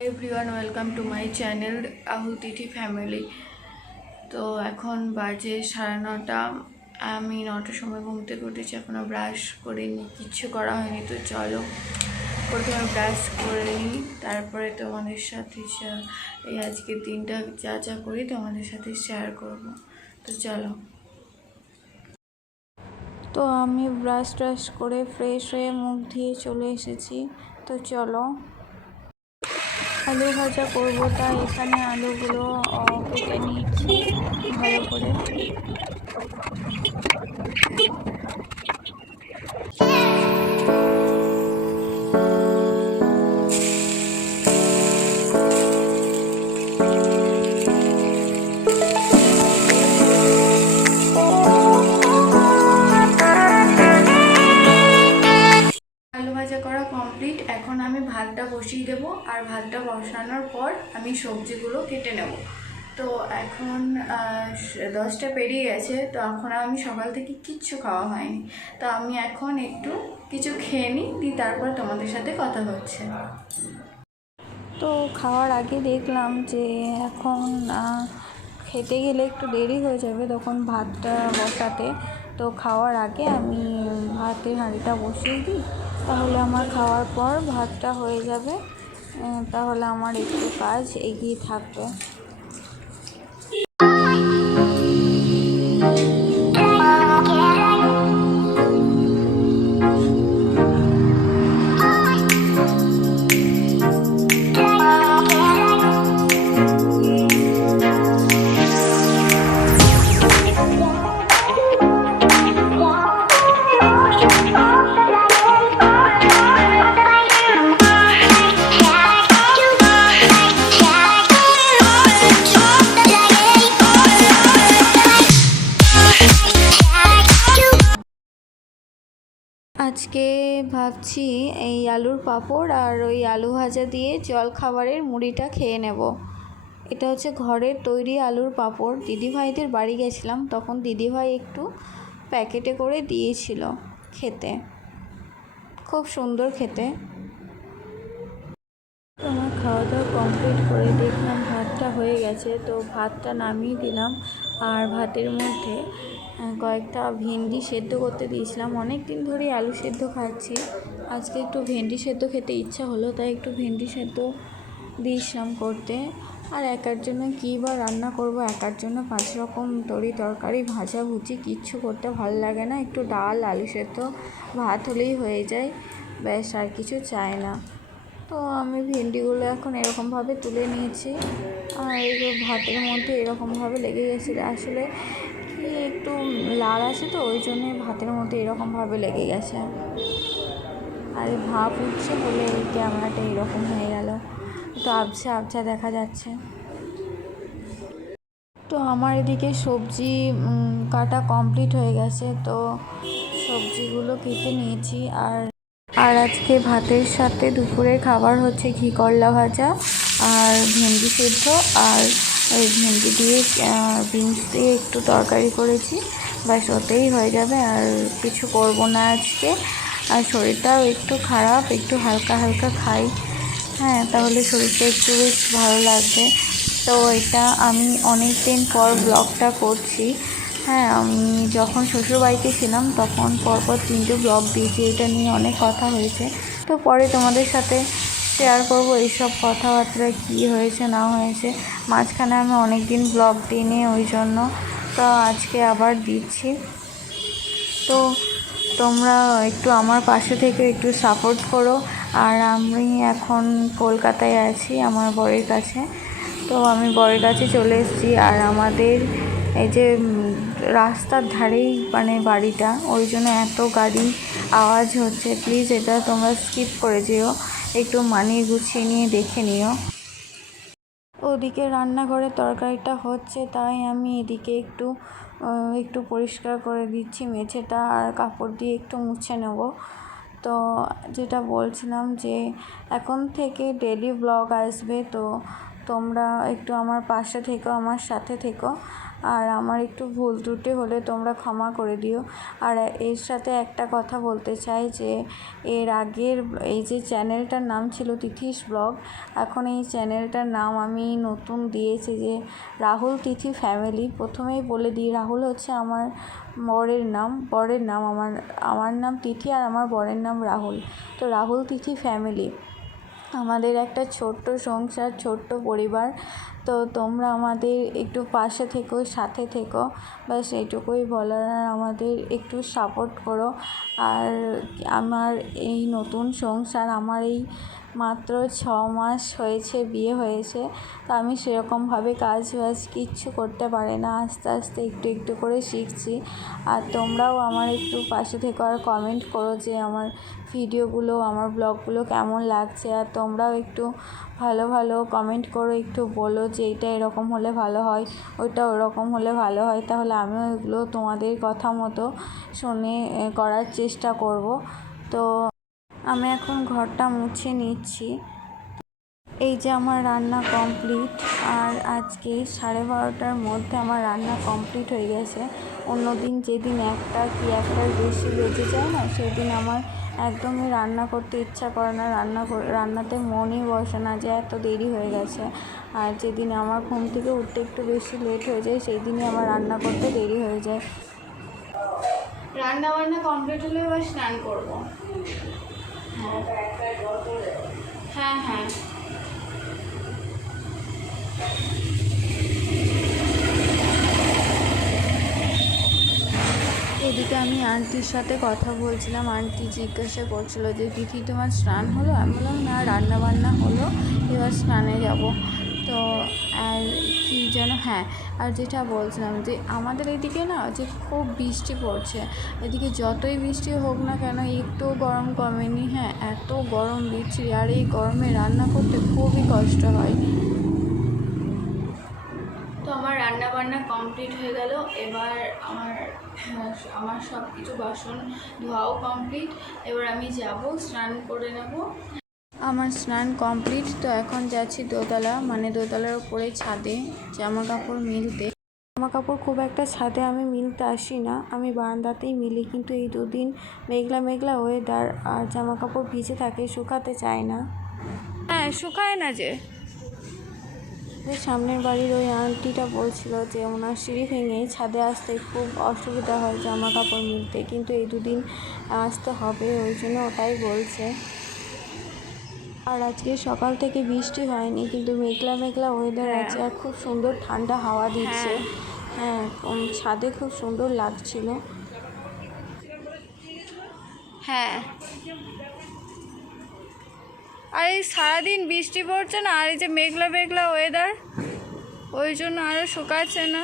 Everyone welcome to my channel Rahul Tithi family. তো এখন বাজে 9:30। আমি 9টার সময় ঘুম থেকে উঠেছি, এখনও ব্রাশ করিনি, কিচ্ছু করা হয়নি। তো চলো প্রথমে ব্রাশ করে নিই, তারপরে তোমাদের সাথে এই আজকের দিনটা যা যা করি তোমাদের সাথে শেয়ার করব। তো চলো। তো আমি ব্রাশ ট্রাশ করে ফ্রেশ হয়ে মুখ দিয়ে চলে এসেছি। তো চলো আলু ভাজা করবো, তাই এখানে আলুগুলো কেটে নিচ্ছি ভালো করে। আলু ভাজা করা কমপ্লিট। এখন আমি ভাতটা বসিয়ে দেবো, আর ভাতটা বসানোর পর আমি সবজিগুলো কেটে নেব। তো এখন 10টা পেরিয়ে গেছে। তো এখন আমি সকাল থেকে কিচ্ছু খাওয়া হয়নি। তো আমি এখন একটু কিছু খেয়ে নিই, তারপর তোমাদের সাথে কথা হচ্ছে। তো খাওয়ার আগে দেখলাম যে এখন খেতে গেলে একটু দেরি হয়ে যাবে তখন ভাতটা বসাতে। তো খাওয়ার আগে আমি ভাতের হাঁড়িটা বসিয়ে দিই, তাহলে আমার খাওয়ার পর ভাতটা হয়ে যাবে, তাহলে আমার একটু কাজ এগিয়ে থাকবে। আজকে ভাবছি এই আলুর পাঁপড় আর ওই আলু ভাজা দিয়ে জলখাবারের মুড়িটা খেয়ে নেব। এটা হচ্ছে ঘরের তৈরি আলুর পাঁপড়। দিদিভাইদের বাড়ি গেছিলাম, তখন দিদিভাই একটু প্যাকেটে করে দিয়েছিল খেতে, খুব সুন্দর খেতে। আমার খাওয়া দাওয়া কমপ্লিট করে দেখলাম ভাতটা হয়ে গেছে, তো ভাতটা নামিয়ে দিলাম। আর ভাতের মধ্যে কয়েকটা ভেন্ডি সেদ্ধ করতে দিয়েছিলাম। অনেক দিন ধরেই আলু সেদ্ধ খাচ্ছি, আজকে একটু ভেন্ডি সেদ্ধ খেতে ইচ্ছা হলো, তাই একটু ভেন্ডি সেদ্ধ দিয়েছিলাম করতে। আর একার জন্য কী বা রান্না করব, একার জন্য 5 রকম তরকারি ভাজা ভুজি কিচ্ছু করতে ভালো লাগে না। একটু ডাল আলু সেদ্ধ ভাত হলেই হয়ে যায়, ব্যাস, আর কিছু চাই না। তো আমি ভেন্ডিগুলো এখন এরকমভাবে তুলে নিয়েছি, আর এগুলো ভাতের মধ্যে এরকমভাবে লেগে গেছিলো। আসলে কি একটু লাল আছে, তো ওই জন্যে ভাতের মধ্যে এরকমভাবে লেগে গেছে। আর ভাপ উঠছে বলে এই ক্যামেরাটা এরকম হয়ে গেল, একটু আবছা আবছা দেখা যাচ্ছে। তো আমার এদিকে সবজি কাটা কমপ্লিট হয়ে গেছে, তো সবজিগুলো কেটে নিয়েছি। আর আজকে ভাতের সাথে দুপুরের খাবার হচ্ছে ঘি করলা ভাজা আর ভেন্ডি সেদ্ধ, আর ওই ভেন্ডি দিয়ে বিনস দিয়ে একটু তরকারি করেছি, ব্যাস ওতেই হয়ে যাবে। আর কিছু করব না আজকে। আর শরীরটাও একটু খারাপ, একটু হালকা হালকা খাই, হ্যাঁ, তাহলে শরীরটা একটু বেশ ভালো লাগবে। তো এটা আমি অনেক দিন পর ব্লগটা করছি। হ্যাঁ, আমি যখন শ্বশুরবাড়িতে ছিলাম তখন পরপর 3টে ব্লগ দিয়েছি, এটা নিয়ে অনেক কথা হয়েছে। তো পরে তোমাদের সাথে শেয়ার করব এইসব কথাবার্তা কী হয়েছে না হয়েছে। মাঝখানে আমি অনেক দিন ব্লগ দিইনি, ওই জন্য তো আজকে আবার দিচ্ছি। তো তোমরা একটু আমার পাশে থেকে একটু সাপোর্ট করো। আর আমি এখন কলকাতায় আছি আমার বরের কাছে। তো আমি বরের কাছে চলে এসেছি, আর আমাদের এই যে রাস্তার ধারেই মানে বাড়িটা, ওই জন্য এত গাড়ি আওয়াজ হচ্ছে। প্লিজ এটা তোমরা স্কিপ করে যেও, একটু মানিয়ে গুছিয়ে নিয়ে দেখে নিও। ওদিকে রান্নাঘরে তরকারিটা হচ্ছে, তাই আমি এদিকে একটু পরিষ্কার করে দিচ্ছি মেঝেটা, আর কাপড় দিয়ে একটু মুছে নেব। তো যেটা বলছিলাম যে এখন থেকে ডেলি ব্লগ আসবে, তো তোমরা একটু আমার পাশে থেকো, আমার সাথে থেকো, আর আমার একটু ভুল ত্রুটি হলে তোমরা ক্ষমা করে দিও। আর এর সাথে একটা কথা বলতে চাই যে এর আগের এই যে চ্যানেলটার নাম ছিল তিথিস ব্লগ, এখন এই চ্যানেলটার নাম আমি নতুন দিয়েছি যে রাহুল তিথি ফ্যামিলি। প্রথমেই বলে দিই, রাহুল হচ্ছে আমার বরের নাম, আমার নাম তিথি আর আমার বরের নাম রাহুল। তো রাহুল তিথি ফ্যামিলি, আমাদের একটা ছোট্ট সংসার, ছোট্ট পরিবার। তো তোমরা আমাদের একটু পাশে থেকো, সাথে থেকো, ব্যাস এইটুকুই বলার। আর আমাদের একটু সাপোর্ট করো। আর আমার এই নতুন সংসার, আমার এই মাত্র 6 মাস হয়েছে বিয়ে হয়েছে, তো আমি সেরকমভাবে কাজ বাজ কিচ্ছু করতে পারি না, আস্তে আস্তে একটু একটু করে শিখছি। আর তোমরাও আমার একটু পাশে থেকো আর কমেন্ট করো যে আমার ভিডিওগুলো, আমার ব্লগগুলো কেমন লাগছে। আর তোমরাও একটু ভালো ভালো কমেন্ট করো, একটু বলো যে এটা এরকম হলে ভালো হয়, ওইটা ওরকম হলে ভালো হয়, তাহলে আমিও এগুলো তোমাদের কথা মতো শুনে করার চেষ্টা করব। তো আমি এখন ঘরটা মুছে নিচ্ছি। এই যে আমার রান্না কমপ্লিট, আর আজকে 12:30টার মধ্যে আমার রান্না কমপ্লিট হয়ে গেছে। অন্যদিন যেদিন একটার বেশি বেজে যায় না, সেদিন আমার একদমই রান্না করতে ইচ্ছা করে না, রান্নাতে মনই বসে না, যে এত দেরি হয়ে গেছে। আর যেদিন আমার ঘুম থেকে উঠতে একটু বেশি লেট হয়ে যায়, সেই দিনই আমার রান্না করতে দেরি হয়ে যায়। রান্না বান্না কমপ্লিট হলে এবার স্নান করবো। হ্যাঁ হ্যাঁ, এদিকে আমি আন্টির সাথে কথা বলছিলাম। আন্টি জিজ্ঞাসা করছিল যে তিথি তোমার স্নান হলো? আমি বললাম না, রান্না বান্না হলো, এবার স্নানে যাব। তো আর কি যেন, হ্যাঁ, আর যেটা বলছিলাম যে আমাদের এদিকে না যে খুব বৃষ্টি পড়ছে। এদিকে যতই বৃষ্টি হোক না কেন, একটু গরম কমেনি। হ্যাঁ, এত গরম দিচ্ছি, আর এই গরমে রান্না করতে খুবই কষ্ট হয়। তো আমার রান্না বান্না কমপ্লিট হয়ে গেল। এবার আমার সব কিছু বাসন ধোয়াও কমপ্লিট। এবার আমি যাব, স্নান করে নেব। আমার স্নান কমপ্লিট। তো এখন যাচ্ছি দোতলা, মানে দোতলার উপরে ছাদে জামা কাপড় মিলতে। জামা কাপড় খুব একটা ছাদে আমি মিলতে আসি না, আমি বারান্দাতেই মিলি। কিন্তু এই দুদিন মেঘলা মেঘলা ওয়েদার, আর জামা কাপড় ভিজে থাকে, শুকাতে চায় না। হ্যাঁ, শুকায় না যে। সামনের বাড়ির ওই আন্টিটা বলছিল যে ওনার সিঁড়ি ভেঙে ছাদে আসতে খুব অসুবিধা হয় জামা কাপড় মিলতে, কিন্তু এই দুদিন আসতে হবে, ওই জন্য ওটাই বলছে। আর আজকে সকাল থেকে বৃষ্টি হয়নি, কিন্তু মেঘলা মেঘলা ওয়েদার আছে, আর খুব সুন্দর ঠান্ডা হাওয়া দিচ্ছে। হ্যাঁ, ছাদে খুব সুন্দর লাগছিল। হ্যাঁ, আর এই সারাদিন বৃষ্টি পড়ছে না, আর এই যে মেঘলা মেঘলা ওয়েদার, ওই জন্য আরও শুকাচ্ছে না।